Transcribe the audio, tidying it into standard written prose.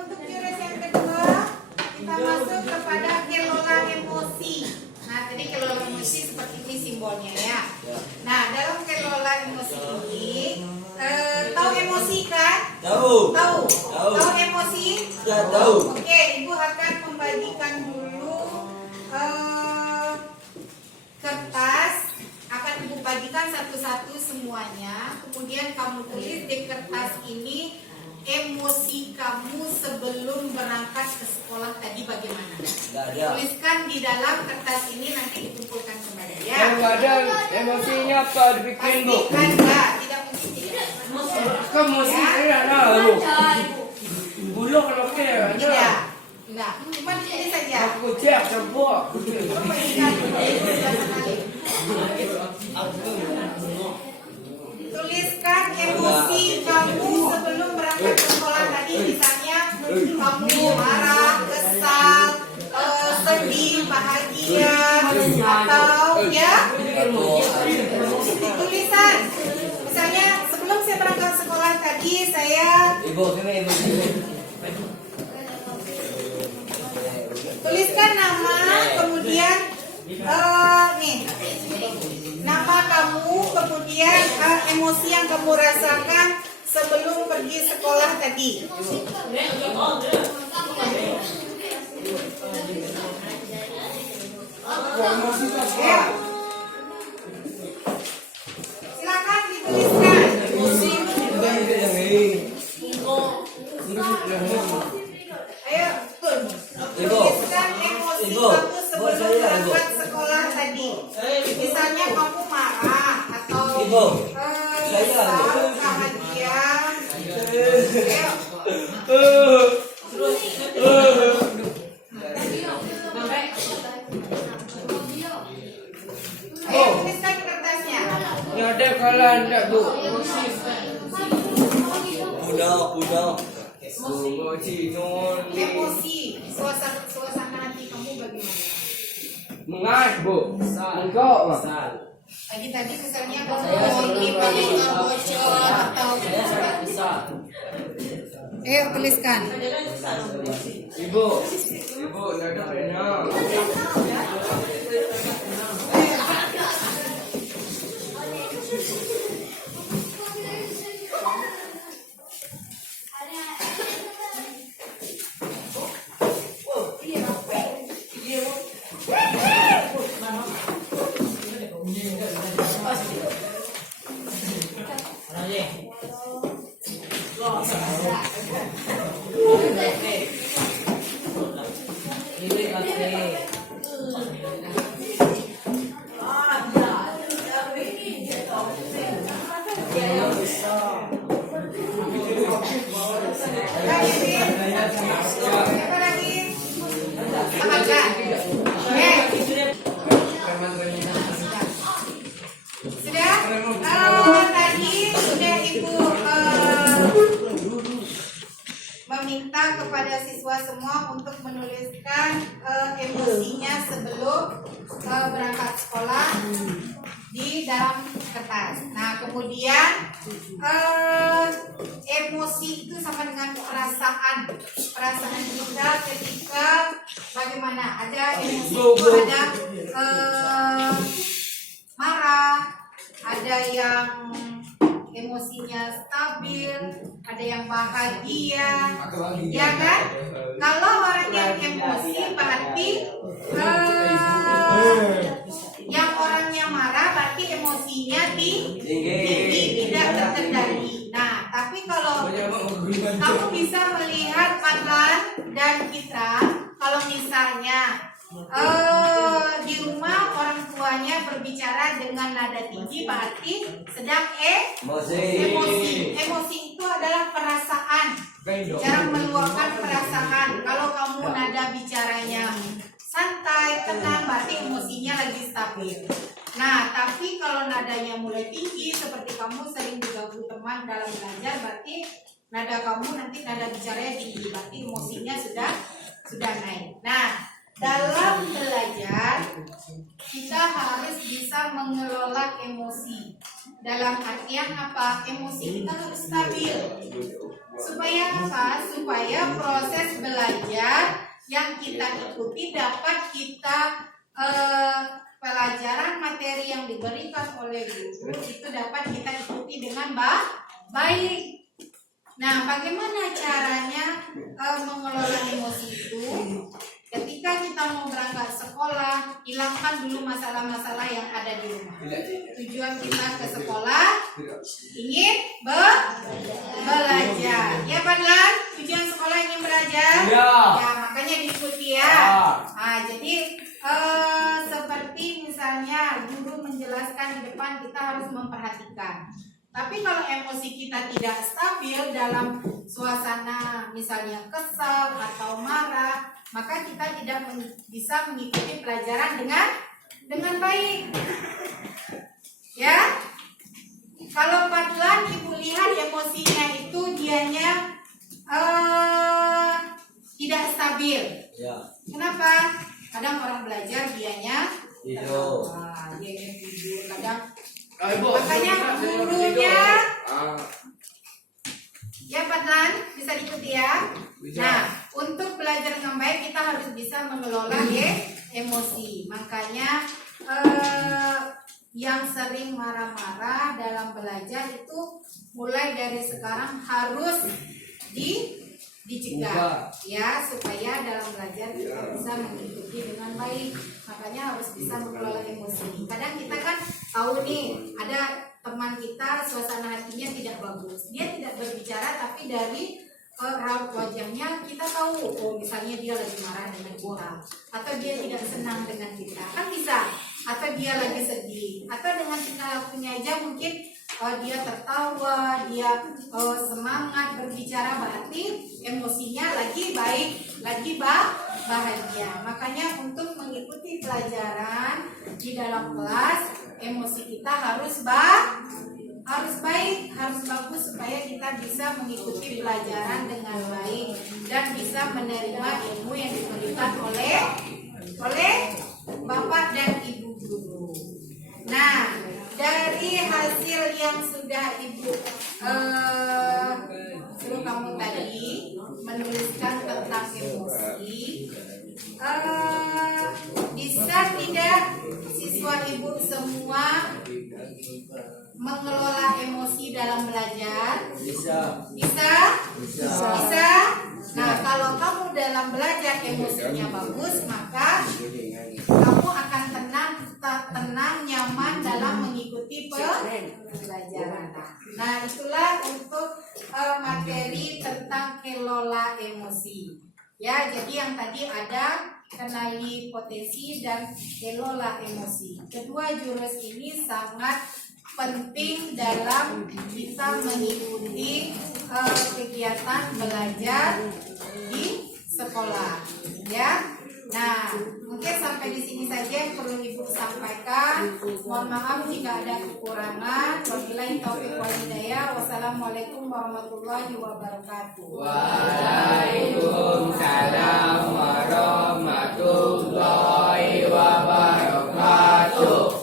Untuk jurus yang kedua, kita masuk kepada kelola emosi. Nah, tadi kelola emosi seperti ini simbolnya ya. Nah, dalam kelola emosi ini, tahu emosi kan? Tahu. Tahu emosi? Sudah tahu. Oke, Ibu akan membagikan dulu kertas. Akan Ibu bagikan satu-satu semuanya. Kemudian kamu tulis di kertas ini emosi kamu sebelum berangkat ke sekolah tadi bagaimana? Tuliskan di dalam kertas ini, nanti dikumpulkan kembali ya. Kalau ada emosinya apa dibikin bu? Pastikan enggak, tidak mungkin tidak. Emosi tidak tahu. Bulu kalau kira Tidak. Enggak, cuma ini saja. aku cek sebuah. Ingat, tuliskan emosi kamu sebelum berangkat ke sekolah tadi, misalnya kamu marah, kesal, sedih, bahagia, atau ya tulisan. Misalnya sebelum saya berangkat sekolah tadi saya tuliskan nama, kemudian nih nama kamu, kemudian emosi yang kamu rasakan sebelum pergi sekolah tadi. Ya. Silakan dituliskan. Ayo, tuliskan emosi kamu sebelum berangkat sekolah tadi. Misalnya kamu marah atau kesal, bahagia. Ayo, tuliskan di kertasnya. Ada kalau anda bu. Pudah. Emosi, suasana hati kamu bagaimana? Mengas bu. Engkau mah. Tadi misalnya kamu tiba-tiba bocor atau tuliskan. Ibu ada pena. Siapa lagi? Sudah? Tadi sudah Ibu meminta kepada siswa semua untuk menuliskan emosinya sebelum berangkat sekolah di dalam kertas. Nah, kemudian emosi itu sama dengan perasaan kita ketika bagaimana ada emosi itu ada marah, ada yang emosinya stabil, ada yang bahagia, ya kan? Kalau orang yang emosi berarti yang orangnya marah berarti emosinya tinggi, tidak terkendali. Nah, tapi kalau kamu bisa melihat Adlan dan Fitra, kalau misalnya di rumah orang tuanya berbicara dengan nada tinggi berarti sedang emosi. Emosi itu adalah perasaan, jarang meluapkan perasaan. Kalau kamu nada bicaranya santai, tenang, berarti emosinya lagi stabil. Nah, tapi kalau nadanya mulai tinggi, seperti kamu sering diganggu teman dalam belajar, berarti nada kamu nanti nada bicaranya tinggi, berarti emosinya sudah naik. Nah, dalam belajar kita harus bisa mengelola emosi. Dalam artian apa? Emosi kita harus stabil supaya apa? Supaya proses belajar yang kita ikuti dapat kita pelajaran materi yang diberikan oleh guru itu dapat kita ikuti dengan baik. Nah, bagaimana caranya mengelola emosi itu? Ketika kita mau berangkat sekolah, hilangkan dulu masalah-masalah yang ada di rumah. Tujuan kita ke sekolah ingin belajar. Ya, Padlan? Tujuan sekolah ingin belajar? Ya. Ya, makanya diikuti ya. Nah, jadi seperti misalnya guru menjelaskan di depan, kita harus memperhatikan. Tapi kalau emosi kita tidak stabil dalam suasana misalnya kesal atau marah, maka kita tidak bisa mengikuti pelajaran dengan baik. Ya, kalau Padlan ibu lihat emosinya itu dianya tidak stabil. Ya. Kenapa? Kadang orang belajar dianya Tidur. dianya tidur, kadang Ibu. makanya gurunya Ah. ya Padlan bisa diikuti ya. Bisa. Nah, untuk belajar dengan baik kita harus bisa mengelola emosi. Makanya yang sering marah-marah dalam belajar itu mulai dari sekarang harus dicegah ya, supaya dalam belajar kita bisa mengikuti dengan baik. Makanya harus bisa mengelola emosi. Kadang kita kan tahu nih ada teman kita suasana hatinya tidak bagus, dia tidak berbicara tapi dari raut wajahnya kita tahu, oh misalnya dia lagi marah dengan kita, atau dia tidak senang dengan kita, kan bisa, atau dia lagi sedih, atau dengan tingkah lakunya aja mungkin dia tertawa, dia semangat berbicara, berarti emosinya lagi baik, lagi bahagia. Makanya untuk mengikuti pelajaran di dalam kelas, emosi kita harus baik, harus bagus supaya kita bisa mengikuti pelajaran dengan baik dan bisa menerima ilmu yang diberikan oleh Bapak dan Ibu guru. Nah, dari hasil yang sudah Ibu suruh kamu tadi menuliskan tentang emosi, bisa tidak siswa Ibu semua mengelola emosi dalam belajar? Bisa. Bisa? Bisa? Nah, kalau kamu dalam belajar emosinya bagus, maka kamu akan tenang, nyaman dalam mengikuti pelajaran. Nah, itulah untuk materi tentang kelola emosi. Ya, jadi yang tadi ada kenali potensi dan kelola emosi. Kedua jurus ini sangat penting dalam kita mengikuti kegiatan belajar di sekolah, ya. Nah, mungkin sampai di sini saja yang perlu Ibu sampaikan. Mohon maaf jika ada kekurangan. Wabillahi taufiq wal hidayah. Wassalamualaikum warahmatullahi wabarakatuh. Waalaikumsalam warahmatullahi wabarakatuh.